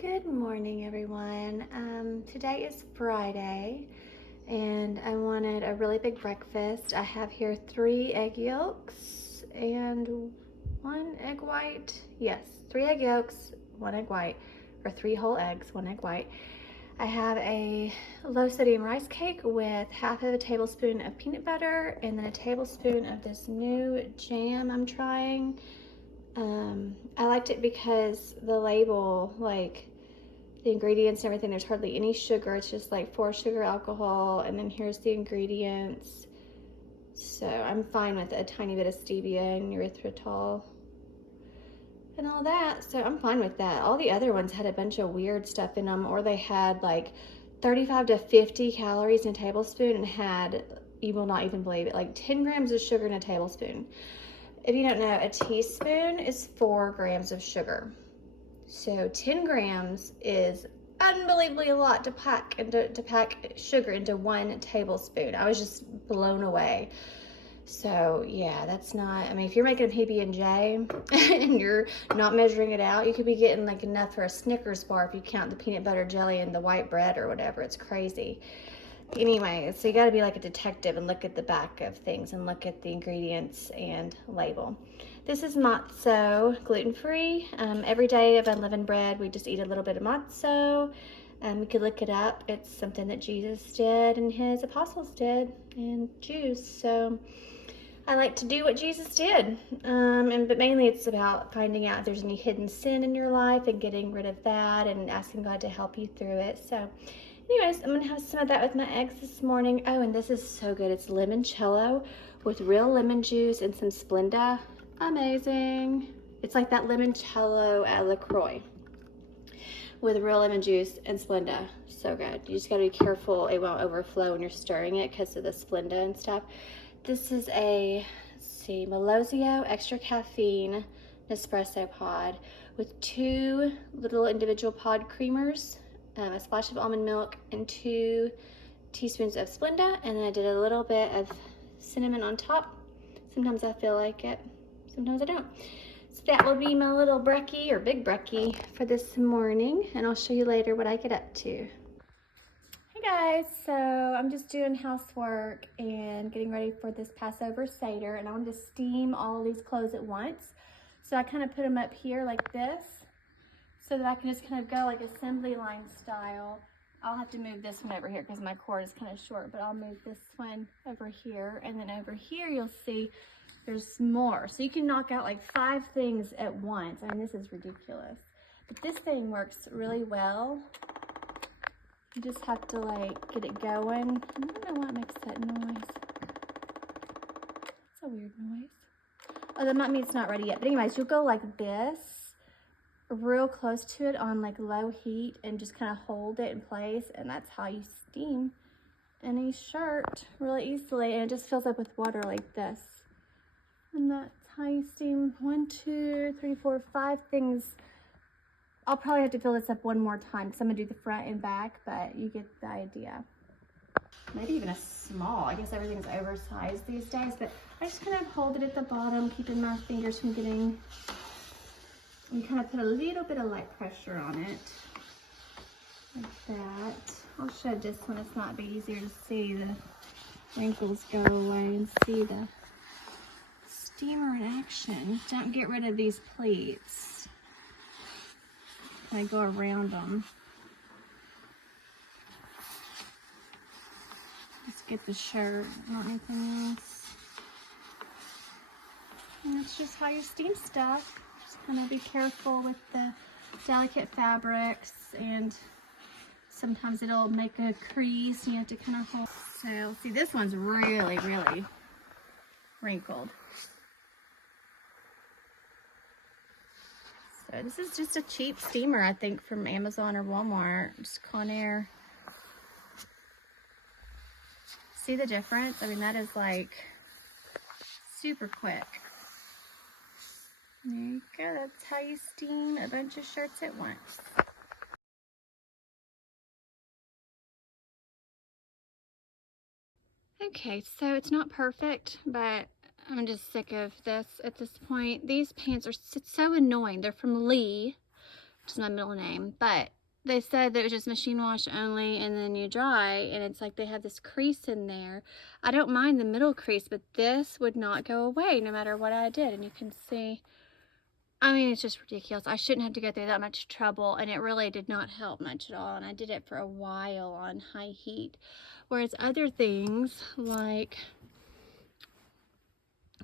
Good morning, everyone. Today is Friday, and I wanted a really big breakfast. I have here 3 egg yolks and 1 egg white. Yes, 3 egg yolks, 1 egg white, or 3 whole eggs, 1 egg white. I have a low sodium rice cake with half of a tablespoon of peanut butter and then a tablespoon of this new jam I'm trying. I liked it because the label, like the ingredients and everything, there's hardly any sugar. It's just like 4 sugar alcohol, and then here's the ingredients. So I'm fine with a tiny bit of stevia and erythritol and all that. So I'm fine with that. All the other ones had a bunch of weird stuff in them, or they had like 35 to 50 calories in a tablespoon and had, you will not even believe it, like 10 grams of sugar in a tablespoon. If you don't know, a teaspoon is 4 grams of sugar. So 10 grams is unbelievably a lot to pack sugar into 1 tablespoon. I was just blown away. So yeah, that's not, I mean, if you're making a PB&J and you're not measuring it out, you could be getting like enough for a Snickers bar if you count the peanut butter jelly and the white bread or whatever. It's crazy. Anyway, so you got to be like a detective and look at the back of things and look at the ingredients and label. This is matzo, gluten-free. Every day of unleavened bread, we just eat a little bit of matzo. We could look it up. It's something that Jesus did and his apostles did, and Jews. So I like to do what Jesus did. But mainly it's about finding out if there's any hidden sin in your life and getting rid of that and asking God to help you through it. So anyways, I'm gonna have some of that with my eggs this morning. Oh, and this is so good. It's limoncello with real lemon juice and some Splenda. Amazing. It's like that limoncello at LaCroix with real lemon juice and Splenda. So good. You just gotta be careful it won't overflow when you're stirring it because of the Splenda and stuff. This is a, let's see, Melozio extra caffeine Nespresso pod with 2 little individual pod creamers, a splash of almond milk, and 2 teaspoons of Splenda, and then I did a little bit of cinnamon on top. Sometimes I feel like it, sometimes I don't. So that will be my little brekkie, or big brekkie, for this morning, and I'll show you later what I get up to. Hey guys, so I'm just doing housework and getting ready for this Passover Seder, and I wanted to steam all these clothes at once. So I kind of put them up here like this, so that I can just kind of go like assembly line style. I'll have to move this one over here because my cord is kind of short, but I'll move this one over here, and then over here you'll see there's more. So you can knock out like 5 things at once. I mean, this is ridiculous. But this thing works really well. You just have to like get it going. I don't know what makes that noise. It's a weird noise. Oh, that might mean it's not ready yet. But anyways, you'll go like this, real close to it on like low heat, and just kind of hold it in place, and that's how you steam any shirt really easily. And it just fills up with water like this, and that's how you steam 1, 2, 3, 4, 5 things. I'll probably have to fill this up one more time because I'm gonna do the front and back, but you get the idea. Maybe even a small. I guess everything's oversized these days, but I just kind of hold it at the bottom, keeping my fingers from getting, and kind of put a little bit of light pressure on it, like that. I'll show this one. It's not be easier to see. The wrinkles go away and see the steamer in action. Don't get rid of these pleats. I go around them. Just get the shirt, not anything else. And that's just how you steam stuff. Just kind of be careful with the delicate fabrics, and sometimes it'll make a crease. You have to kind of hold. So see, this one's really, really wrinkled. So this is just a cheap steamer, I think, from Amazon or Walmart. Just Conair. See the difference? I mean, that is like super quick. There you go. That's how you steam a bunch of shirts at once. Okay, so it's not perfect, but I'm just sick of this at this point. These pants are so annoying. They're from Lee. which is my middle name, but they said that it was just machine wash only and then you dry, and it's like they have this crease in there. I don't mind the middle crease, but this would not go away no matter what I did. And you can see, I mean, it's just ridiculous. I shouldn't have to go through that much trouble, and it really did not help much at all. And I did it for a while on high heat. Whereas other things, like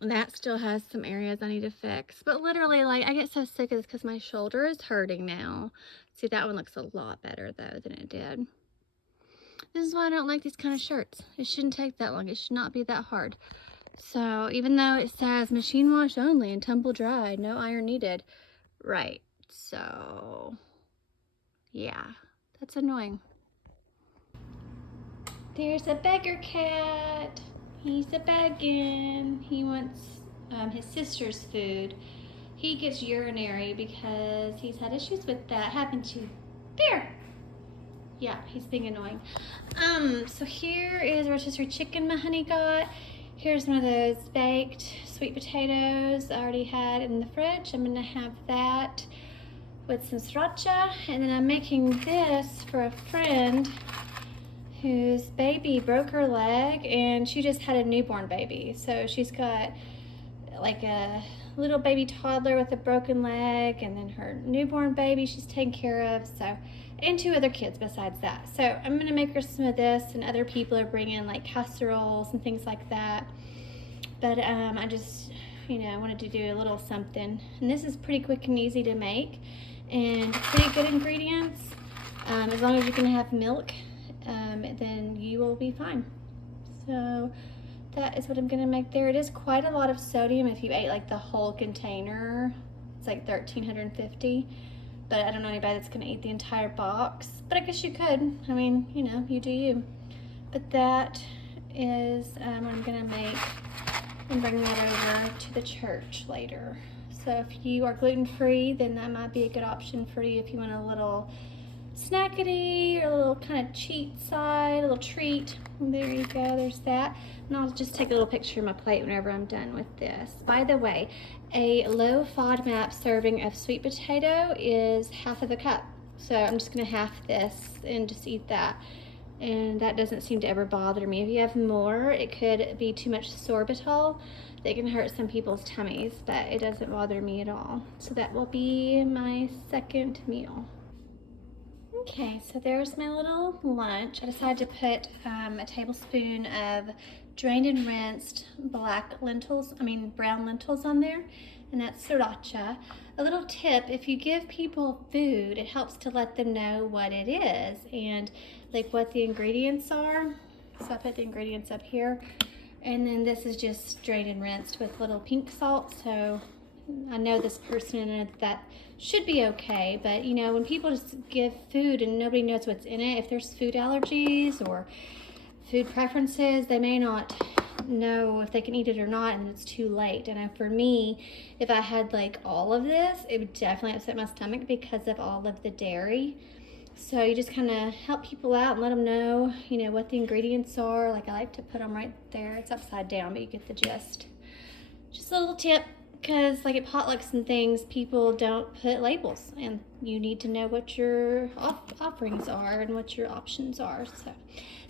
that still has some areas I need to fix. But literally, like, I get so sick of this because my shoulder is hurting now. See, that one looks a lot better, though, than it did. This is why I don't like these kind of shirts. It shouldn't take that long. It should not be that hard. So even though it says machine wash only and tumble dry, no iron needed, right? So yeah, that's annoying. There's a beggar cat. He's a begging. He wants his sister's food. He gets urinary because he's had issues with that. Happened to there. Yeah, he's being annoying. So here is rotisserie chicken my honey got. Here's one of those baked sweet potatoes I already had in the fridge. I'm gonna have that with some sriracha, and then I'm making this for a friend whose baby broke her leg, and she just had a newborn baby. So she's got like a little baby toddler with a broken leg, and then her newborn baby she's taking care of. So, and 2 other kids besides that. So I'm gonna make her some of this, and other people are bringing like casseroles and things like that. But I just, I wanted to do a little something. And this is pretty quick and easy to make, and pretty good ingredients. As long as you can have milk, then you will be fine. So that is what I'm gonna make there. It is quite a lot of sodium if you ate like the whole container. It's like 1,350. But I don't know anybody that's gonna eat the entire box. But I guess you could. I mean, you do you. But that is what I'm gonna make and bring that over to the church later. So if you are gluten-free, then that might be a good option for you if you want a little snackety or a little kind of cheat side, a little treat. There you go, there's that. And I'll just take a little picture of my plate whenever I'm done with this. By the way, a low FODMAP serving of sweet potato is half of a cup. So I'm just gonna half this and just eat that. And that doesn't seem to ever bother me. If you have more, it could be too much sorbitol. That can hurt some people's tummies, but it doesn't bother me at all. So that will be my second meal. Okay, so there's my little lunch. I decided to put a tablespoon of drained and rinsed brown lentils on there, and that's sriracha. A little tip, if you give people food, it helps to let them know what it is and like what the ingredients are. So I put the ingredients up here, and then this is just drained and rinsed with little pink salt. So I know this person and that should be okay, but when people just give food and nobody knows what's in it, if there's food allergies or food preferences, they may not know if they can eat it or not, and it's too late. And for me, if I had like all of this, it would definitely upset my stomach because of all of the dairy. So you just kind of help people out and let them know, what the ingredients are. Like I like to put them right there. It's upside down, but you get the gist. Just a little tip. Because like at potlucks and things, people don't put labels, and you need to know what your offerings are and what your options are. So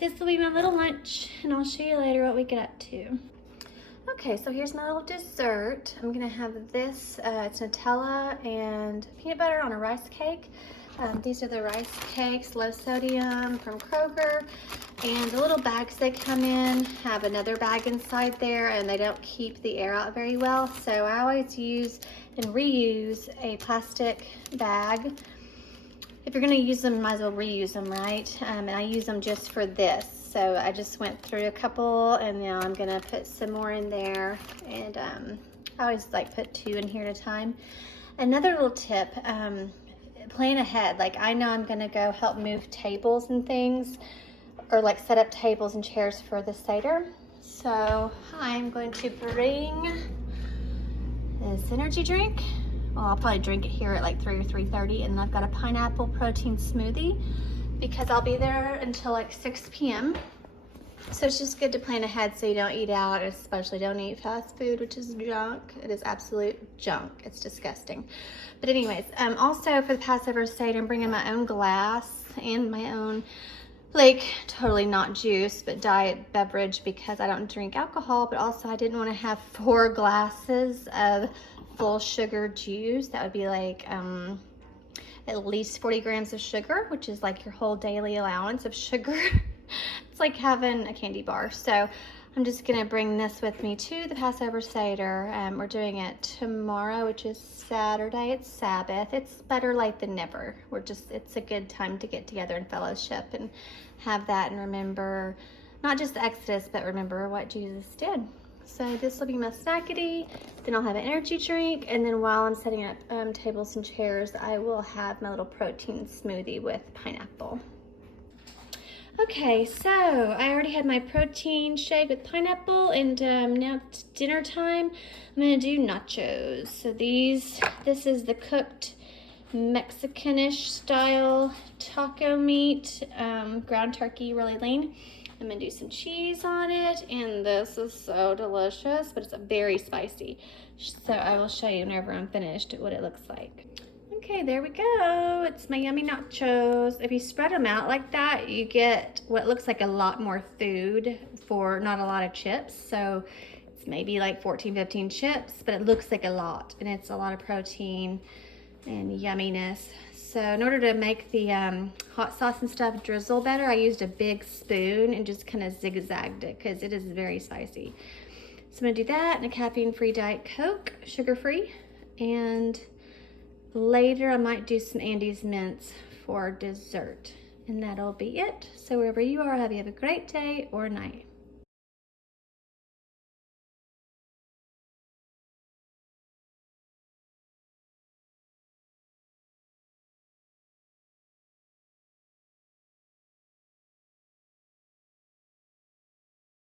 this will be my little lunch, and I'll show you later what we get up to. Okay, so here's my little dessert. I'm gonna have this, it's Nutella and peanut butter on a rice cake. These are the rice cakes, low sodium from Kroger. And the little bags they come in have another bag inside there, and they don't keep the air out very well. So I always use and reuse a plastic bag. If you're gonna use them, might as well reuse them, right? And I use them just for this. So I just went through a couple, and now I'm gonna put some more in there. And I always like put 2 in here at a time. Another little tip, plan ahead. Like I know I'm gonna go help move tables and things, or like set up tables and chairs for the Seder. So I'm going to bring this energy drink. Well, I'll probably drink it here at like 3 or 3:30, and I've got a pineapple protein smoothie because I'll be there until like 6 p.m. So it's just good to plan ahead so you don't eat out, especially don't eat fast food, which is junk. It is absolute junk. It's disgusting. But anyways, also for the Passover Seder, I'm bringing my own glass and my own, like, totally not juice, but diet beverage because I don't drink alcohol, but also I didn't want to have 4 glasses of full sugar juice. That would be like at least 40 grams of sugar, which is like your whole daily allowance of sugar. It's like having a candy bar. So I'm just gonna bring this with me to the Passover Seder. We're doing it tomorrow, which is Saturday. It's Sabbath. It's better late than never. It's a good time to get together and fellowship and have that and remember not just the Exodus, but remember what Jesus did. So this will be my snackity, then I'll have an energy drink, and then while I'm setting up tables and chairs, I will have my little protein smoothie with pineapple. Okay, so I already had my protein shake with pineapple, and now it's dinner time. I'm gonna do nachos. So this is the cooked Mexicanish style taco meat, ground turkey, really lean. I'm gonna do some cheese on it, and this is so delicious, but it's very spicy. So I will show you whenever I'm finished what it looks like. Okay, there we go. It's my yummy nachos. If you spread them out like that, you get what looks like a lot more food for not a lot of chips. So it's maybe like 14, 15 chips, but it looks like a lot, and it's a lot of protein and yumminess. So in order to make the hot sauce and stuff drizzle better, I used a big spoon and just kind of zigzagged it because it is very spicy. So I'm gonna do that and a caffeine-free Diet Coke, sugar-free, and later I might do some Andes mints for dessert. And that'll be it. So wherever you are, I hope you have a great day or night.